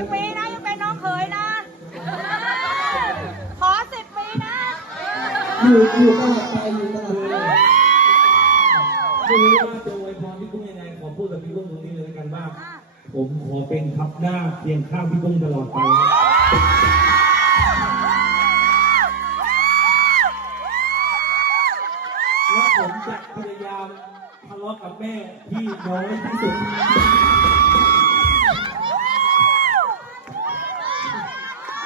สิบปีนะยังเป็นน้องเขยนะ ขอสิบปีนะอยู่อยู่ตลอดไปอยู่ตลอดไปไม่รู้ว่าจะไวยพรพี่กุ้งยังไงขอพูดกับพี่กุ้งตรงนี้เลยแล้กันว่า ผมขอเป็นทับหน้าเพียงข้างพี่กุ้งตลอดไปและผมจะพยายามทะเลาะกับแม่ที่น้อยที่สุด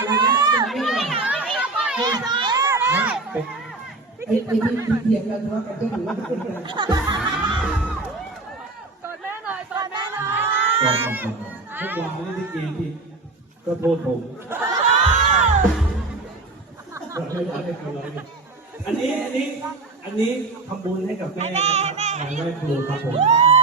ไอ้ไอ้ที่ที่เถียงกันทะเลาะกันก็ถือว่าเป็นกันกดแม่หน่อยกดแม่หน่อยทุกวันนี้ที่เกมผิดก็โทษผมอันนี้อันนี้อันนี้ทำบุญให้กับแม่นะครับงานไหว้ครูครับผม